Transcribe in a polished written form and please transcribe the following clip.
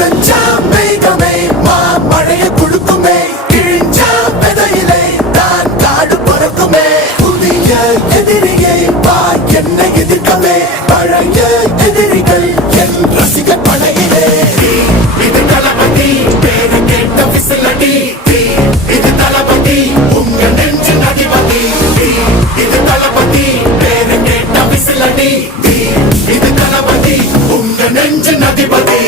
உழைச்சா மேகமே மழைய குழுக்குமே, கிழிஞ்சா விதையிலே தான் காடு பறக்குமே. புதிய எதிரியை வா என்னை எதிர்க்கவே, பழைய எதிரிகள் என் ரசிகர் படையிலே. இது தளபதி பேரு கேட்ட விசிலடி, இது தளபதி உங்க நெஞ்சு அதிபதி. இது தளபதி பேரு கேட்ட விசிலடி, இது தளபதி உங்க நெஞ்சு அதிபதி.